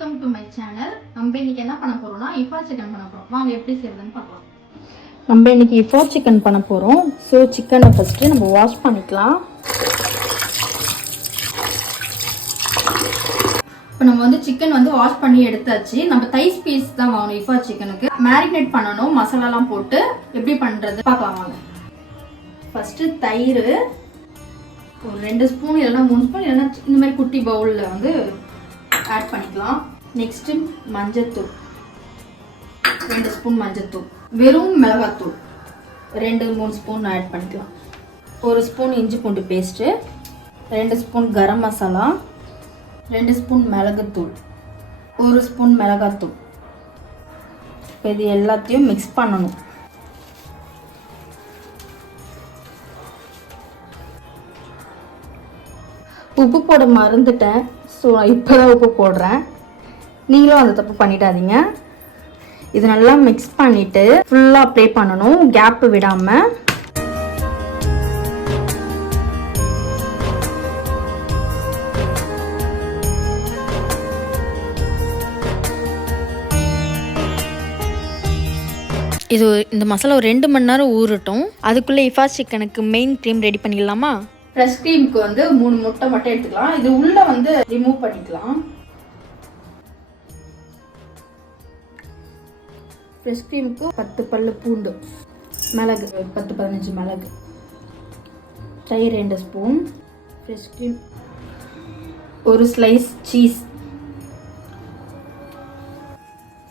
Welcome to my channel. நம்ம இன்னைக்கு என்ன பண்ண போறோம்னா இஃபா சிக்கன் பண்ண போறோம். வாங்க எப்படி செய்யறதுன்னு பார்க்கலாம். நம்ம இன்னைக்கு இஃபா சிக்கன் பண்ண போறோம். ஸோ சிக்கனை ஃபர்ஸ்ட் நம்ம வாஷ் பண்ணிக்கலாம். இப்போ நம்ம வந்து சிக்கன் வந்து வாஷ் பண்ணி எடுத்தாச்சு. நம்ம தைஸ் பீஸ் தான் வாங்கணும். இஃபா சிக்கனுக்கு மேரினேட் பண்ணணும், மசாலாலாம் போட்டு எப்படி பண்றது பார்க்கலாம் வாங்க. ஃபர்ஸ்ட் தயிர் ஒரு 2 ஸ்பூன் இல்லைன்னா 3 ஸ்பூன் இல்லைன்னா இந்த மாதிரி குட்டி பவுலில் வந்து ஆட் பண்ணிக்கலாம். நெக்ஸ்ட்டு மஞ்சத்தூள் 2 ஸ்பூன் மஞ்சத்தூள், வெறும் மிளகாத்தூள் 2-3 ஸ்பூன் ஆட் பண்ணிக்கலாம். 1 ஸ்பூன் இஞ்சி பூண்டு paste, 2 spoon garam masala, 2 spoon மிளகுத்தூள், 1 ஸ்பூன் மிளகாத்தூள். இப்போ இது எல்லாத்தையும் மிக்ஸ் பண்ணணும். உப்பு போட மறந்துட்டேன். ஸோ இப்போ தான் உப்பு போடுறேன். நீங்களும் அந்த தப்பு பண்ணிடாதீங்க. இது நல்லா மிக்ஸ் பண்ணிவிட்டு ஃபுல்லாக அப்ளை பண்ணணும், கேப்பு விடாமல். இந்த மசாலா ஒரு 2 மணி நேரம் ஊறட்டும். அதுக்குள்ளே இஃபா சிக்கனுக்கு மெயின் க்ரீம் ரெடி பண்ணிடலாமா? ஃப்ரெஷ் க்ரீமுக்கு வந்து 3 முட்டை மட்டும் எடுத்துக்கலாம். இது உள்ள வந்து ரிமூவ் பண்ணிக்கலாம். ஃப்ரெஷ் க்ரீமுக்கு 10 பல்லு பூண்டு, மிளகு 10-15 மிளகு, தயிர் 2 spoon, fresh cream, 1 slice cheese,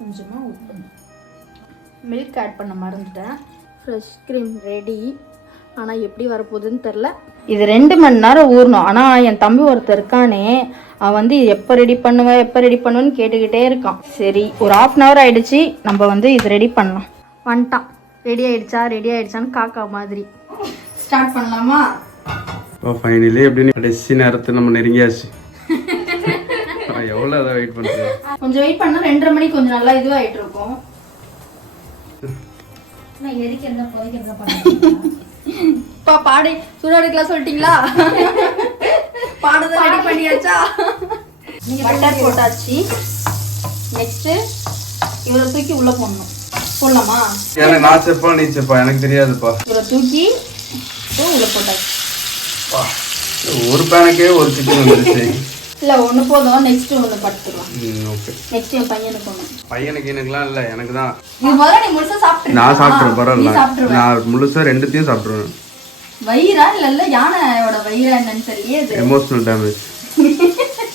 கொஞ்சமாக உப்பு, மில்க் ஆட் பண்ண மறந்துட்டேன். Fresh cream ready. ஆனால் எப்படி வரப்போகுதுன்னு தெரில. இது 2 மணி நேரம் ஊறணும். ஆனால் என் தம்பி ஒருத்தர் இருக்கானே, அவன் வந்து எப்போ ரெடி பண்ணுவேன்னு கேட்டுக்கிட்டே இருக்கான். சரி, ஒரு 1/2 hour ஆயிடுச்சு. நம்ம வந்து இது ரெடி பண்ணலாம். வந்துட்டான். ரெடி ஆயிடுச்சான்னு காக்கா மாதிரி. ஸ்டார்ட் பண்ணலாமா? ஃபைனலி எப்படின்னு கடைசி நேரத்தை நம்ம நெருங்கியாச்சு. எவ்வளோ அதை வெயிட் பண்ணுறது? கொஞ்சம் வெயிட் பண்ணால் 2:30 மணிக்கு கொஞ்சம் நல்லா இதுவாகிட்டு இருக்கும். பாடி சுடாடுக்கலாம் சொல்லிட்டீங்களா? பாடதான் ரெடி பண்ணியாச்சா? பட்டர் போட்டாச்சு. நெக்ஸ்ட் இவரை தூக்கி உள்ள போடணும். போடலாமா? எனக்கு நான் செப்பா நீ செப்பா எனக்கு தெரியாதுப்பா. இவரை தூக்கி உள்ள போட்டாச்சு. ஒரு பேனுக்கே ஒரு சிக்கன் வந்துருச்சு. இல்ல ஒண்ணு போதும். நெக்ஸ்ட் ஒண்ணு படுத்துக்கலாம். ஓகே. நெக்ஸ்ட் என் பையனுக்கு ஒண்ணு. பையனுக்கு எனக்குலாம் இல்ல, எனக்கு தான். நீ முதல்ல நீ முழுசா சாப்பிட்டு. நான் சாப்பிட்றேன், பரவாயில்ல. நான் முழுசா 2த்தையும் சாப்பிட்ருவேன். வயிறா இல்ல யானையோட வயிறா என்னன்னு தெரியல. Emotional damage.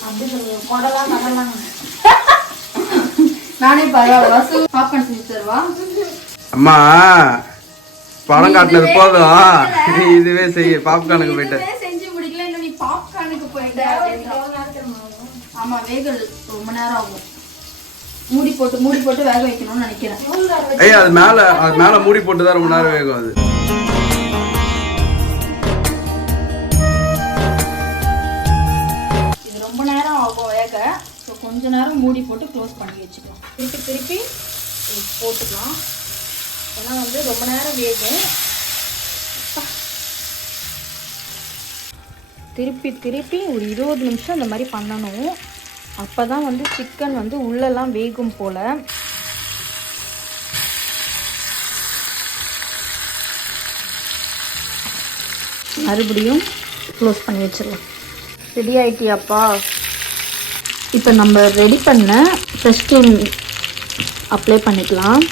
அப்படி சொல்லுங்க. போடலாம் நடலாம். நானே பரவாயில்ல. வாசு பாப்கார்ன் செஞ்சு தருவா. அம்மா பழம் காட்டுனது போதும், இதுவே செய்ய. பாப்கார்னுக்கு போயிட்டேன். செஞ்சு முடிக்கல, இன்னும் நீ பாப்கார்னுக்கு போயிட்ட. ஆமா, வேக ரொம்ப நேரம் ஆகும். மூடி போட்டு வேக வைக்கணும்னு நினைக்கிறேன். ஐயா அது மேல மூடி போட்டு தான் ரொம்ப நேரம் வேகும். அது இது ரொம்ப நேரம் ஆகும் வேக. ஸோ கொஞ்ச நேரம் மூடி போட்டு க்ளோஸ் பண்ணி வச்சுக்கலாம். திருப்பி போட்டுக்கலாம். ஏன்னா வந்து ரொம்ப நேரம் வேகும். திருப்பி ஒரு 20 நிமிஷம் இந்த மாதிரி பண்ணணும். அப்போ தான் வந்து சிக்கன் வந்து உள்ளெல்லாம் வேகும் போல். மறுபடியும் க்ளோஸ் பண்ணி வச்சிடலாம். ரெடி ஆகிட்டியாப்பா? இப்போ நம்ம ரெடி பண்ண ஃப்ரெஷ் க்ரீம் அப்ளை பண்ணிக்கலாம்.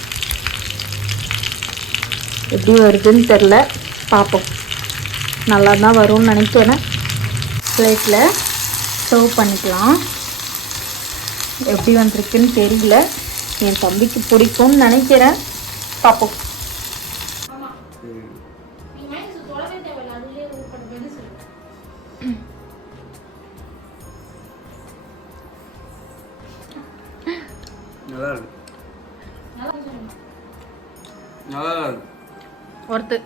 எப்படி வருதுன்னு தெரில, பார்ப்போம். நல்லா தான் வரும்னு நினைக்கிறேன். பிளேட்டில் சர்வ் பண்ணிக்கலாம். எப்படி வந்திருக்குன்னு தெரியல. என் தம்பிக்கு பிடிக்கும்னு நினைக்கிறேன். பார்ப்போம். நல்லா இருக்கு. ஒருத்து